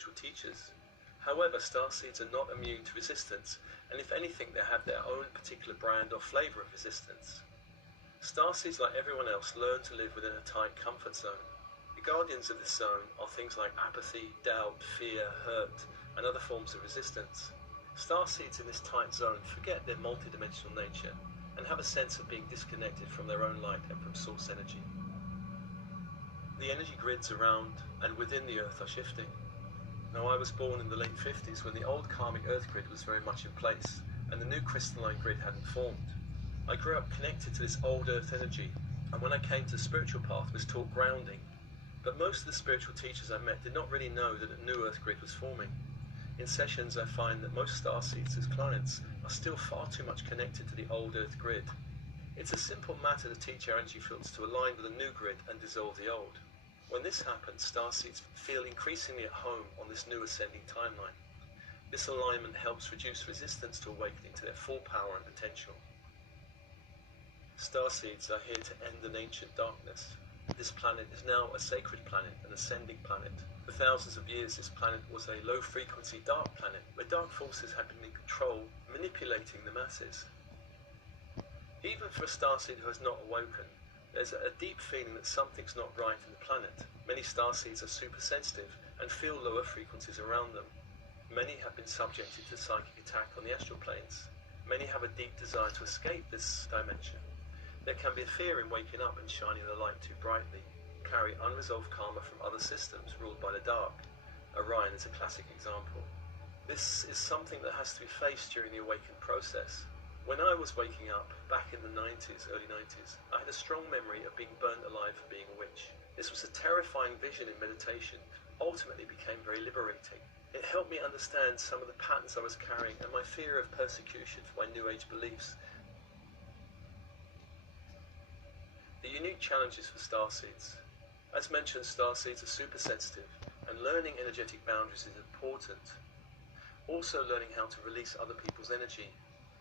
spiritual teachers. However, starseeds are not immune to resistance, and if anything, they have their own particular brand or flavor of resistance. Starseeds, like everyone else, learn to live within a tight comfort zone. The guardians of this zone are things like apathy, doubt, fear, hurt, and other forms of resistance. Starseeds in this tight zone forget their multidimensional nature and have a sense of being disconnected from their own light and from source energy. The energy grids around and within the Earth are shifting. Now, I was born in the late 50s when the old karmic Earth grid was very much in place and the new crystalline grid hadn't formed. I grew up connected to this old Earth energy, and when I came to the spiritual path was taught grounding. But most of the spiritual teachers I met did not really know that a new Earth grid was forming. In sessions, I find that most starseeds as clients are still far too much connected to the old Earth grid. It's a simple matter to teach our energy fields to align with a new grid and dissolve the old. When this happens, starseeds feel increasingly at home on this new ascending timeline. This alignment helps reduce resistance to awakening to their full power and potential. Starseeds are here to end an ancient darkness. This planet is now a sacred planet, an ascending planet. For thousands of years, this planet was a low-frequency dark planet, where dark forces had been in control, manipulating the masses. Even for a starseed who has not awoken, there's a deep feeling that something's not right in the planet. Many starseeds are super sensitive and feel lower frequencies around them. Many have been subjected to psychic attack on the astral planes. Many have a deep desire to escape this dimension. There can be a fear in waking up and shining the light too brightly, carry unresolved karma from other systems ruled by the dark. Orion is a classic example. This is something that has to be faced during the awakened process. When I was waking up, back in the 90s, early 90s, I had a strong memory of being burnt alive for being a witch. This was a terrifying vision in meditation, ultimately became very liberating. It helped me understand some of the patterns I was carrying and my fear of persecution for my New Age beliefs. The unique challenges for starseeds. As mentioned, starseeds are super sensitive, and learning energetic boundaries is important. Also learning how to release other people's energy.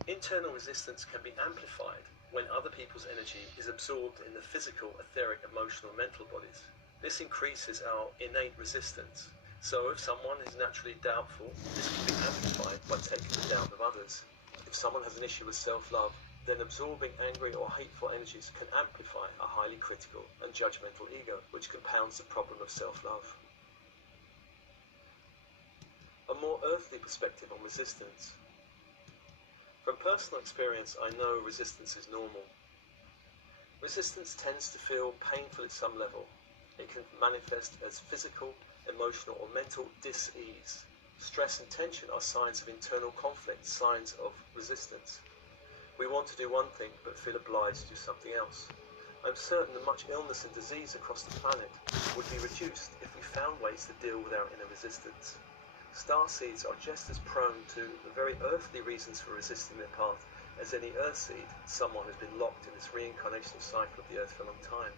Internal resistance can be amplified when other people's energy is absorbed in the physical, etheric, emotional, mental bodies. This increases our innate resistance. So if someone is naturally doubtful, this can be amplified by taking the doubt of others. If someone has an issue with self-love, then absorbing angry or hateful energies can amplify a highly critical and judgmental ego, which compounds the problem of self-love. A more earthly perspective on resistance. From personal experience, I know resistance is normal. Resistance tends to feel painful at some level. It can manifest as physical, emotional, or mental dis-ease. Stress and tension are signs of internal conflict, signs of resistance. We want to do one thing, but feel obliged to do something else. I'm certain that much illness and disease across the planet would be reduced if we found ways to deal with our inner resistance. Starseeds are just as prone to the very earthly reasons for resisting their path as any earthseed, someone who's been locked in this reincarnational cycle of the earth for a long time.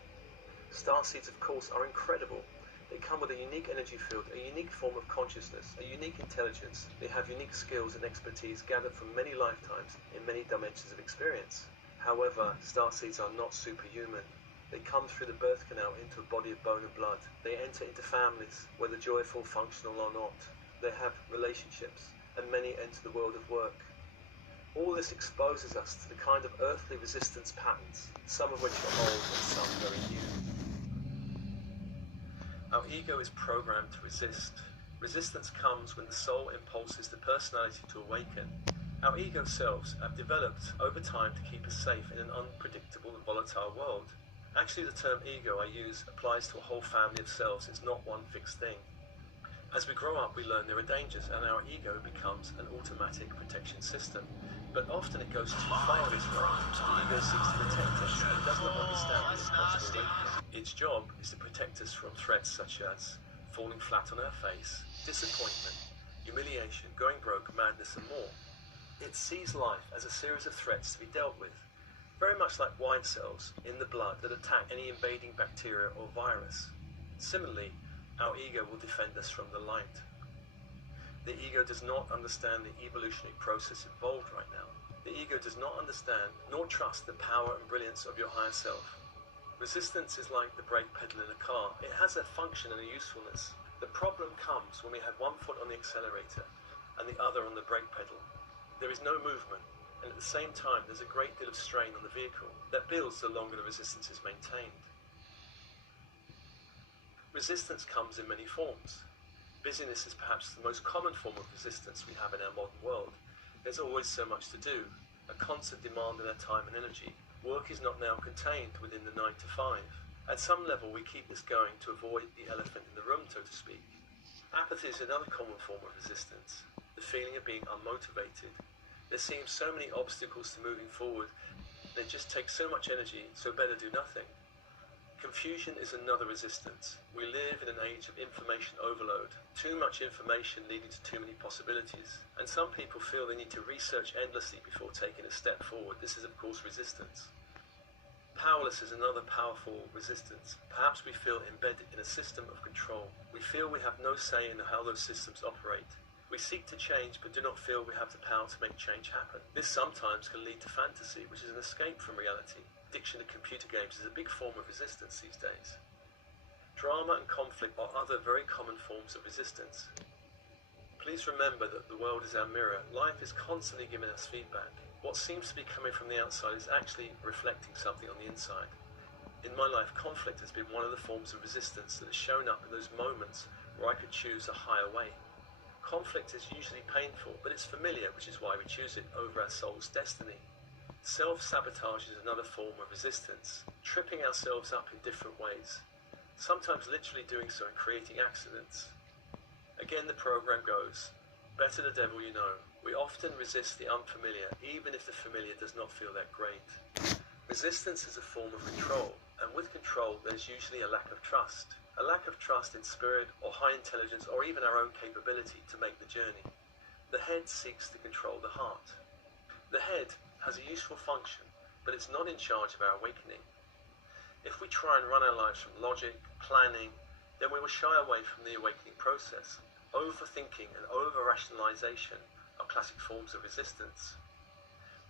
Starseeds, of course, are incredible. They come with a unique energy field, a unique form of consciousness, a unique intelligence. They have unique skills and expertise gathered from many lifetimes in many dimensions of experience. However, starseeds are not superhuman. They come through the birth canal into a body of bone and blood. They enter into families, whether joyful, functional or not. They have relationships, and many enter the world of work. All this exposes us to the kind of earthly resistance patterns, some of which are old and some very new. Our ego is programmed to resist. Resistance comes when the soul impulses the personality to awaken. Our ego selves have developed over time to keep us safe in an unpredictable and volatile world. Actually, the term ego I use applies to a whole family of selves. It's not one fixed thing. As we grow up, we learn there are dangers, and our ego becomes an automatic protection system. But often it goes too far this way. The ego seeks to protect us and does not understand this possible awakening. Its job is to protect us from threats such as falling flat on our face, disappointment, humiliation, going broke, madness, and more. It sees life as a series of threats to be dealt with, very much like white cells in the blood that attack any invading bacteria or virus. Similarly, our ego will defend us from the light. The ego does not understand the evolutionary process involved right now. The ego does not understand nor trust the power and brilliance of your higher self. Resistance is like the brake pedal in a car. It has a function and a usefulness, The problem comes when we have one foot on the accelerator and the other on the brake pedal. There is no movement, and at the same time there's a great deal of strain on the vehicle that builds the longer the resistance is maintained. Resistance comes in many forms. Busyness is perhaps the most common form of resistance we have in our modern world. There's always so much to do, a constant demand on our time and energy. Work is not now contained within the 9 to 5. At some level we keep this going to avoid the elephant in the room, so to speak. Apathy is another common form of resistance, the feeling of being unmotivated. There seems so many obstacles to moving forward, and it just takes so much energy, so better do nothing. Confusion is another resistance. We live in an age of information overload, too much information leading to too many possibilities, and some people feel they need to research endlessly before taking a step forward. This is of course resistance. Powerless is another powerful resistance. Perhaps we feel embedded in a system of control. We feel we have no say in how those systems operate. We seek to change but do not feel we have the power to make change happen. This sometimes can lead to fantasy, which is an escape from reality. Addiction to computer games is a big form of resistance these days. Drama and conflict are other very common forms of resistance. Please remember that the world is our mirror. Life is constantly giving us feedback. What seems to be coming from the outside is actually reflecting something on the inside. In my life, conflict has been one of the forms of resistance that has shown up in those moments where I could choose a higher way. Conflict is usually painful, but it's familiar, which is why we choose it over our soul's destiny. Self-sabotage is another form of resistance, tripping ourselves up in different ways, sometimes literally doing so and creating accidents. Again, the program goes, better the devil you know. We often resist the unfamiliar, even if the familiar does not feel that great. Resistance is a form of control, and with control there's usually a lack of trust. A lack of trust in spirit or high intelligence or even our own capability to make the journey. The head seeks to control the heart. The head has a useful function, but it's not in charge of our awakening. If we try and run our lives from logic, planning, then we will shy away from the awakening process. Overthinking and over-rationalization are classic forms of resistance.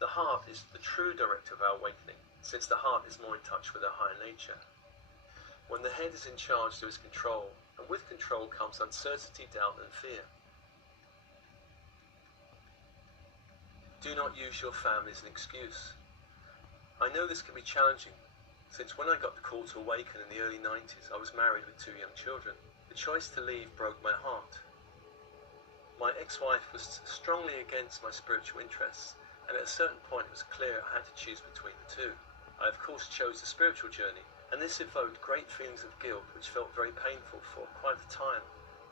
The heart is the true director of our awakening, since the heart is more in touch with our higher nature. When the head is in charge, there is control, and with control comes uncertainty, doubt, and fear. Do not use your family as an excuse. I know this can be challenging, since when I got the call to awaken in the early 90s, I was married with 2 young children. The choice to leave broke my heart. My ex-wife was strongly against my spiritual interests, and at a certain point it was clear I had to choose between the two. I of course chose the spiritual journey, and this evoked great feelings of guilt which felt very painful for quite a time.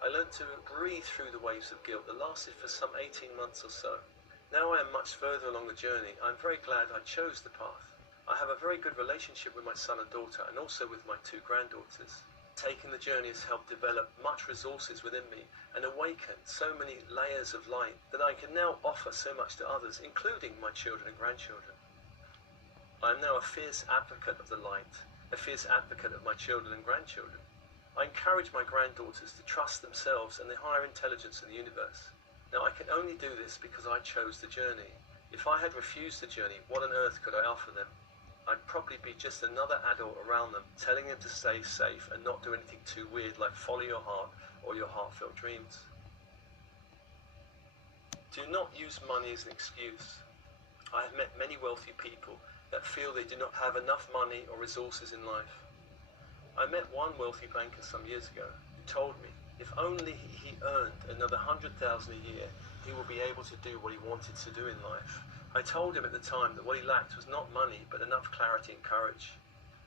I learned to breathe through the waves of guilt that lasted for some 18 months or so. Now I am much further along the journey. I'm very glad I chose the path. I have a very good relationship with my son and daughter, and also with my 2 granddaughters. Taking the journey has helped develop much resources within me and awaken so many layers of light that I can now offer so much to others, including my children and grandchildren. I am now a fierce advocate of the light, a fierce advocate of my children and grandchildren. I encourage my granddaughters to trust themselves and the higher intelligence in the universe. Now I can only do this because I chose the journey. If I had refused the journey, what on earth could I offer them? I'd probably be just another adult around them, telling them to stay safe and not do anything too weird like follow your heart or your heartfelt dreams. Do not use money as an excuse. I have met many wealthy people that feel they do not have enough money or resources in life. I met one wealthy banker some years ago who told me if only he earned another 100,000 a year, he would be able to do what he wanted to do in life. I told him at the time that what he lacked was not money, but enough clarity and courage.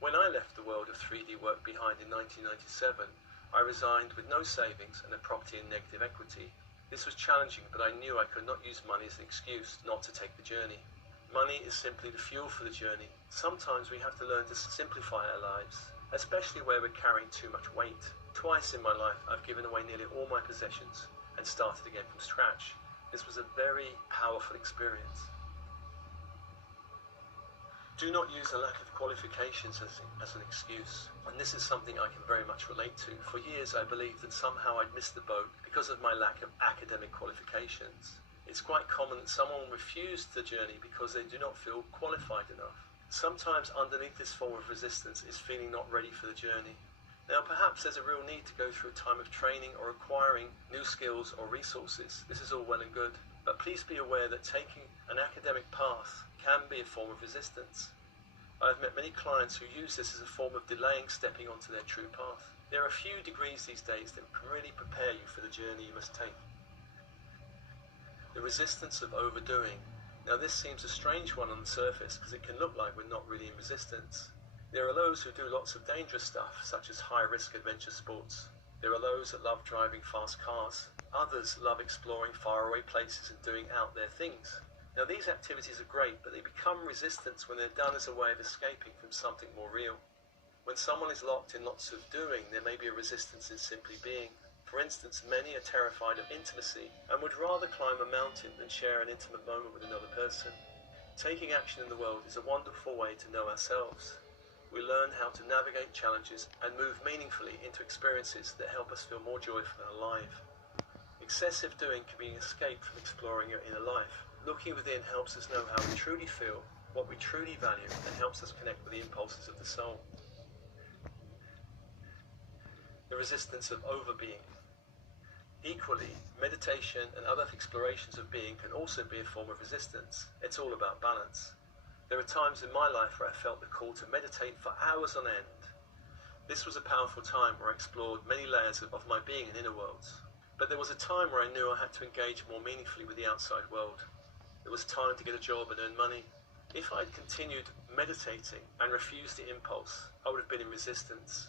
When I left the world of 3D work behind in 1997, I resigned with no savings and a property in negative equity. This was challenging, but I knew I could not use money as an excuse not to take the journey. Money is simply the fuel for the journey. Sometimes we have to learn to simplify our lives, especially where we're carrying too much weight. Twice in my life, I've given away nearly all my possessions and started again from scratch. This was a very powerful experience. Do not use a lack of qualifications as an excuse, and this is something I can very much relate to. For years I believed that somehow I'd missed the boat because of my lack of academic qualifications. It's quite common that someone will refuse the journey because they do not feel qualified enough. Sometimes underneath this form of resistance is feeling not ready for the journey. Now, perhaps there's a real need to go through a time of training or acquiring new skills or resources. This is all well and good, but please be aware that taking an academic path can be a form of resistance. I've met many clients who use this as a form of delaying stepping onto their true path. There are a few degrees these days that can really prepare you for the journey you must take. The resistance of overdoing. Now, this seems a strange one on the surface because it can look like we're not really in resistance. There are those who do lots of dangerous stuff, such as high-risk adventure sports. There are those that love driving fast cars. Others love exploring faraway places and doing out-there things. Now, these activities are great, but they become resistance when they're done as a way of escaping from something more real. When someone is locked in lots of doing, there may be a resistance in simply being. For instance, many are terrified of intimacy and would rather climb a mountain than share an intimate moment with another person. Taking action in the world is a wonderful way to know ourselves. We learn how to navigate challenges and move meaningfully into experiences that help us feel more joyful and alive. Excessive doing can be an escape from exploring your inner life. Looking within helps us know how we truly feel, what we truly value, and helps us connect with the impulses of the soul. The resistance of overbeing. Equally, meditation and other explorations of being can also be a form of resistance. It's all about balance. There are times in my life where I felt the call to meditate for hours on end. This was a powerful time where I explored many layers of my being and inner worlds. But there was a time where I knew I had to engage more meaningfully with the outside world. It was time to get a job and earn money. If I'd continued meditating and refused the impulse, I would have been in resistance.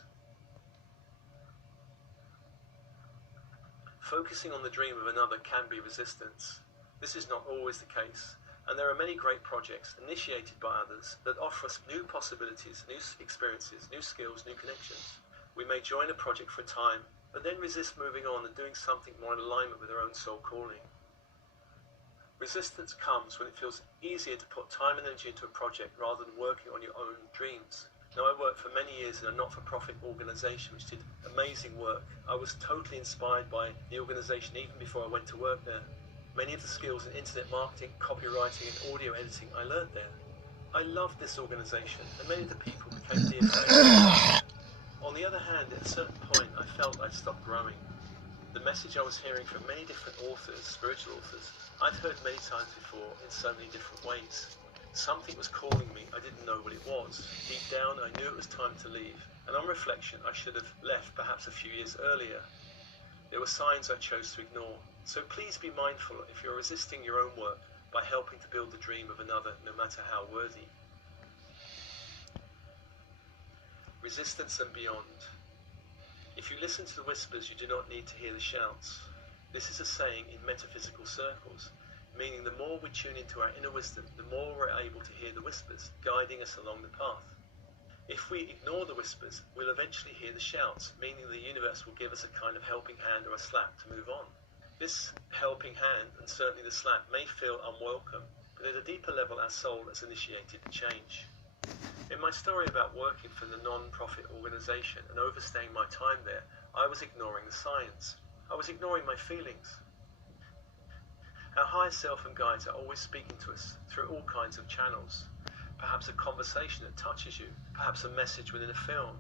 Focusing on the dream of another can be resistance. This is not always the case. And there are many great projects initiated by others that offer us new possibilities, new experiences, new skills, new connections. We may join a project for a time, but then resist moving on and doing something more in alignment with our own soul calling. Resistance comes when it feels easier to put time and energy into a project rather than working on your own dreams. Now, I worked for many years in a not-for-profit organisation which did amazing work. I was totally inspired by the organisation even before I went to work there. Many of the skills in internet marketing, copywriting and audio editing I learned there. I loved this organisation and many of the people became dear friends. On the other hand, at a certain point I felt I'd stopped growing. The message I was hearing from many different authors, spiritual authors, I'd heard many times before in so many different ways. Something was calling me, I didn't know what it was. Deep down I knew it was time to leave, and on reflection I should have left perhaps a few years earlier. There were signs I chose to ignore. So please be mindful if you're resisting your own work by helping to build the dream of another, no matter how worthy. Resistance and beyond. If you listen to the whispers, you do not need to hear the shouts. This is a saying in metaphysical circles, meaning the more we tune into our inner wisdom, the more we're able to hear the whispers, guiding us along the path. If we ignore the whispers, we'll eventually hear the shouts, meaning the universe will give us a kind of helping hand or a slap to move on. This helping hand, and certainly the slap, may feel unwelcome, but at a deeper level our soul has initiated a change. In my story about working for the non-profit organisation and overstaying my time there, I was ignoring the signs. I was ignoring my feelings. Our higher self and guides are always speaking to us through all kinds of channels. Perhaps a conversation that touches you, perhaps a message within a film.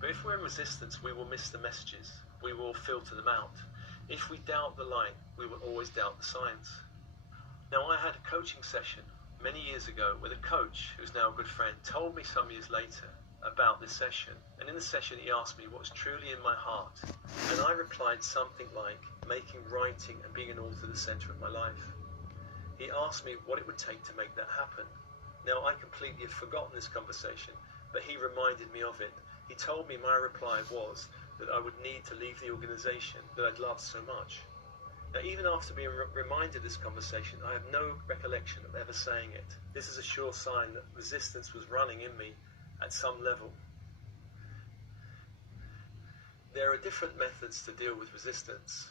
But if we're in resistance, we will miss the messages. We will filter them out. If we doubt the light, we will always doubt the signs. Now, I had a coaching session many years ago with a coach who's now a good friend told me some years later about this session. And in the session, he asked me what was truly in my heart. And I replied something like, making writing and being an author the centre of my life. He asked me what it would take to make that happen. Now, I completely had forgotten this conversation, but he reminded me of it. He told me my reply was that I would need to leave the organisation that I'd loved so much. Now, even after being reminded of this conversation, I have no recollection of ever saying it. This is a sure sign that resistance was running in me at some level. There are different methods to deal with resistance.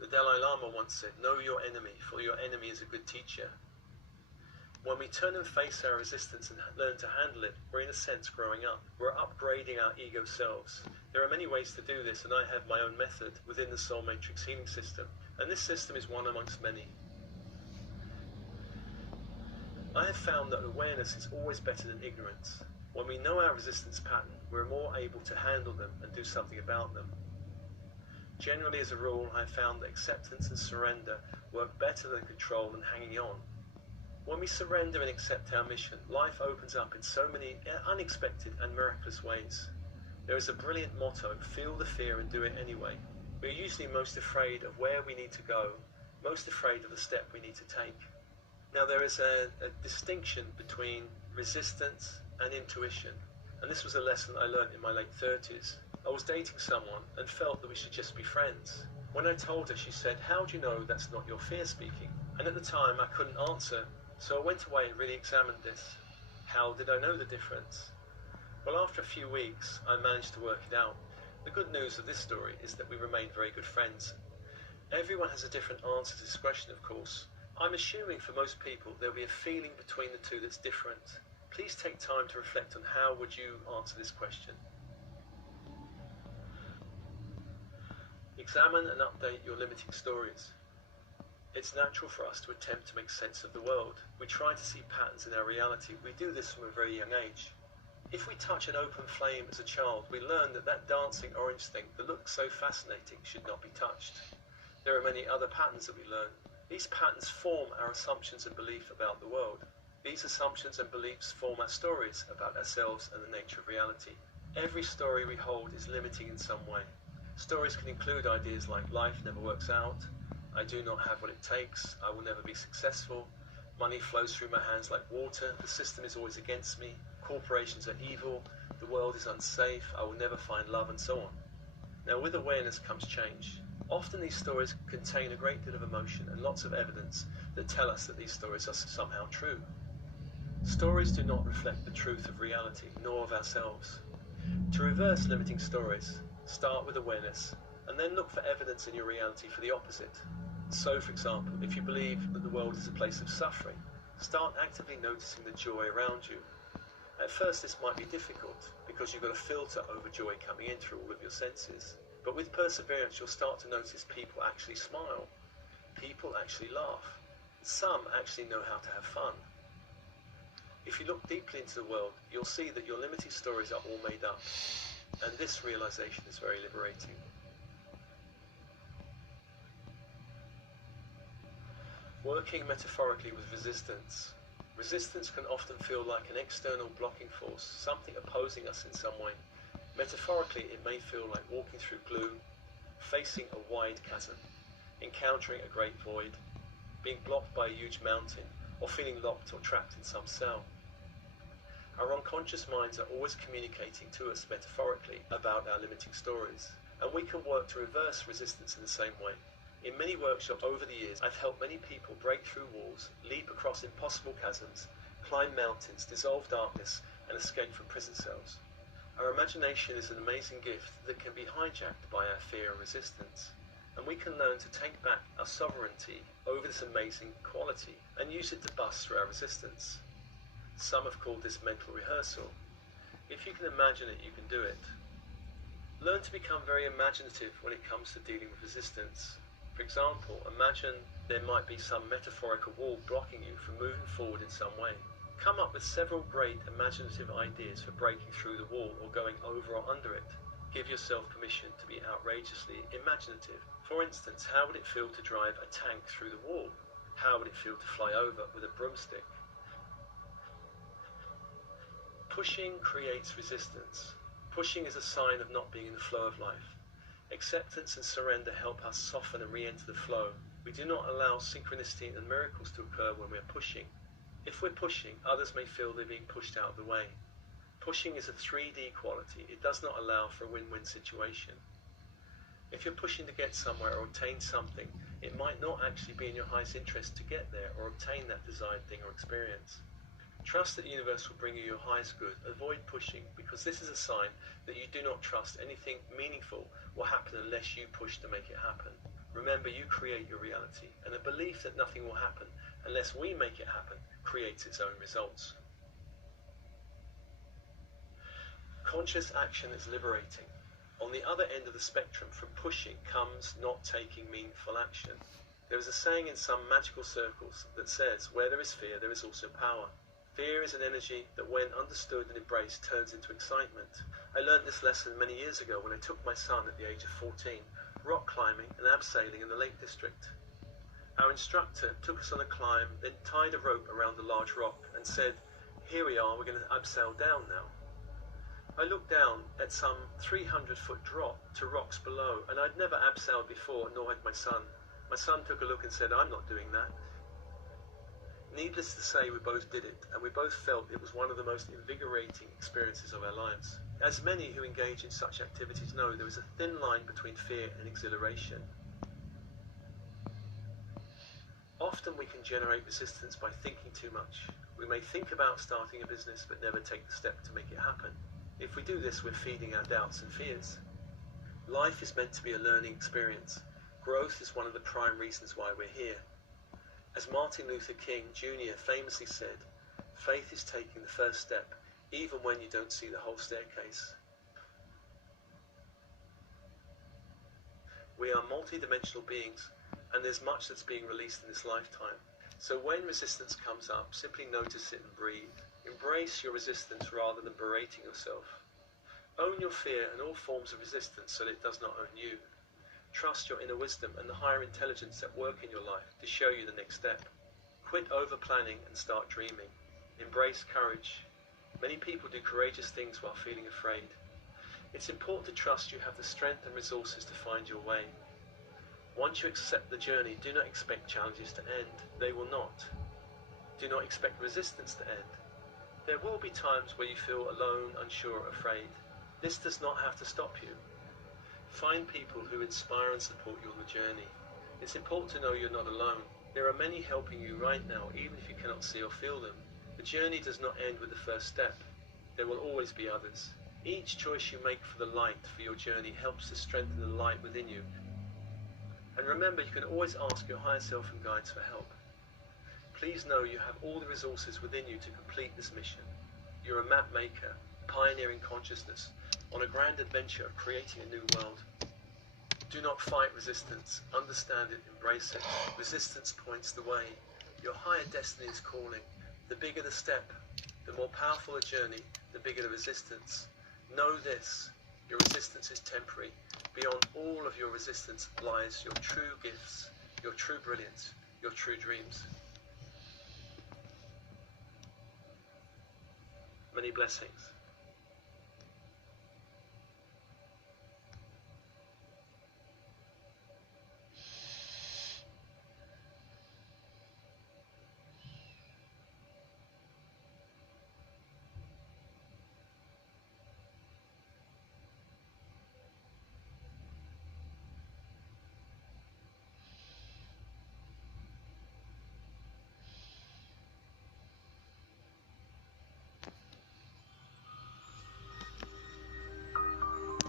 The Dalai Lama once said, "Know your enemy, for your enemy is a good teacher." When we turn and face our resistance and learn to handle it, we're in a sense growing up. We're upgrading our ego selves. There are many ways to do this, and I have my own method within the Soul Matrix healing system, and this system is one amongst many. I have found that awareness is always better than ignorance. When we know our resistance pattern, we're more able to handle them and do something about them. Generally, as a rule, I have found that acceptance and surrender work better than control and hanging on. When we surrender and accept our mission, life opens up in so many unexpected and miraculous ways. There is a brilliant motto: feel the fear and do it anyway. We're usually most afraid of where we need to go, most afraid of the step we need to take. Now, there is a distinction between resistance and intuition, and this was a lesson I learned in my late 30s. I was dating someone and felt that we should just be friends. When I told her, she said, "How do you know that's not your fear speaking?" And at the time I couldn't answer, so I went away and really examined this. How did I know the difference? Well, after a few weeks I managed to work it out. The good news of this story is that we remained very good friends. Everyone has a different answer to this question, of course. I'm assuming for most people there'll be a feeling between the two that's different. Please take time to reflect on how would you answer this question. Examine and update your limiting stories. It's natural for us to attempt to make sense of the world. We try to see patterns in our reality. We do this from a very young age. If we touch an open flame as a child, we learn that that dancing orange thing that looks so fascinating should not be touched. There are many other patterns that we learn. These patterns form our assumptions and belief about the world. These assumptions and beliefs form our stories about ourselves and the nature of reality. Every story we hold is limiting in some way. Stories can include ideas like life never works out, I do not have what it takes, I will never be successful, money flows through my hands like water, the system is always against me, corporations are evil, the world is unsafe, I will never find love, and so on. Now, with awareness comes change. Often these stories contain a great deal of emotion and lots of evidence that tell us that these stories are somehow true. Stories do not reflect the truth of reality, nor of ourselves. To reverse limiting stories, start with awareness, and then look for evidence in your reality for the opposite. So, for example, if you believe that the world is a place of suffering, start actively noticing the joy around you. At first this might be difficult, because you've got a filter over joy coming in through all of your senses. But with perseverance, you'll start to notice people actually smile, people actually laugh, some actually know how to have fun. If you look deeply into the world, you'll see that your limiting stories are all made up, and this realization is very liberating. Working metaphorically with resistance. Resistance can often feel like an external blocking force, something opposing us in some way. Metaphorically, it may feel like walking through gloom, facing a wide chasm, encountering a great void, being blocked by a huge mountain, or feeling locked or trapped in some cell. Our unconscious minds are always communicating to us metaphorically about our limiting stories, and we can work to reverse resistance in the same way. In many workshops over the years, I've helped many people break through walls, leap across impossible chasms, climb mountains, dissolve darkness, and escape from prison cells. Our imagination is an amazing gift that can be hijacked by our fear and resistance, and we can learn to take back our sovereignty over this amazing quality and use it to bust through our resistance. Some have called this mental rehearsal. If you can imagine it, you can do it. Learn to become very imaginative when it comes to dealing with resistance. For example, imagine there might be some metaphorical wall blocking you from moving forward in some way. Come up with several great imaginative ideas for breaking through the wall or going over or under it. Give yourself permission to be outrageously imaginative. For instance, how would it feel to drive a tank through the wall? How would it feel to fly over with a broomstick? Pushing creates resistance. Pushing is a sign of not being in the flow of life. Acceptance and surrender help us soften and re-enter the flow. We do not allow synchronicity and miracles to occur when we're pushing. If we're pushing, others may feel they're being pushed out of the way. Pushing is a 3D quality. It does not allow for a win-win situation. If you're pushing to get somewhere or obtain something, it might not actually be in your highest interest to get there or obtain that desired thing or experience. Trust that the universe will bring you your highest good. Avoid pushing, because this is a sign that you do not trust anything meaningful will happen unless you push to make it happen. Remember, you create your reality, and a belief that nothing will happen unless we make it happen creates its own results. Conscious action is liberating. On the other end of the spectrum from pushing comes not taking meaningful action. There is a saying in some magical circles that says, where there is fear, there is also power. Fear is an energy that, when understood and embraced, turns into excitement. I learned this lesson many years ago when I took my son at the age of 14, rock climbing and abseiling in the Lake District. Our instructor took us on a climb, then tied a rope around a large rock and said, "Here we are, we're going to abseil down now." I looked down at some 300-foot drop to rocks below, and I'd never abseiled before, nor had my son. My son took a look and said, "I'm not doing that." Needless to say, we both did it, and we both felt it was one of the most invigorating experiences of our lives. As many who engage in such activities know, there is a thin line between fear and exhilaration. Often we can generate resistance by thinking too much. We may think about starting a business but never take the step to make it happen. If we do this, we're feeding our doubts and fears. Life is meant to be a learning experience. Growth is one of the prime reasons why we're here. As Martin Luther King Jr. famously said, faith is taking the first step, even when you don't see the whole staircase. We are multi-dimensional beings, and there's much that's being released in this lifetime. So when resistance comes up, simply notice it and breathe. Embrace your resistance rather than berating yourself. Own your fear and all forms of resistance so that it does not own you. Trust your inner wisdom and the higher intelligence at work in your life to show you the next step. Quit over-planning and start dreaming. Embrace courage. Many people do courageous things while feeling afraid. It's important to trust you have the strength and resources to find your way. Once you accept the journey, do not expect challenges to end. They will not. Do not expect resistance to end. There will be times where you feel alone, unsure, afraid. This does not have to stop you. Find people who inspire and support you on the journey. It's important to know you're not alone. There are many helping you right now, even if you cannot see or feel them. The journey does not end with the first step. There will always be others. Each choice you make for the light for your journey helps to strengthen the light within you. And remember, you can always ask your higher self and guides for help. Please know you have all the resources within you to complete this mission. You're a map maker, pioneering consciousness, on a grand adventure of creating a new world. Do not fight resistance. Understand it, embrace it. Resistance points the way. Your higher destiny is calling. The bigger the step, the more powerful the journey, the bigger the resistance. Know this, your resistance is temporary. Beyond all of your resistance lies your true gifts, your true brilliance, your true dreams. Many blessings.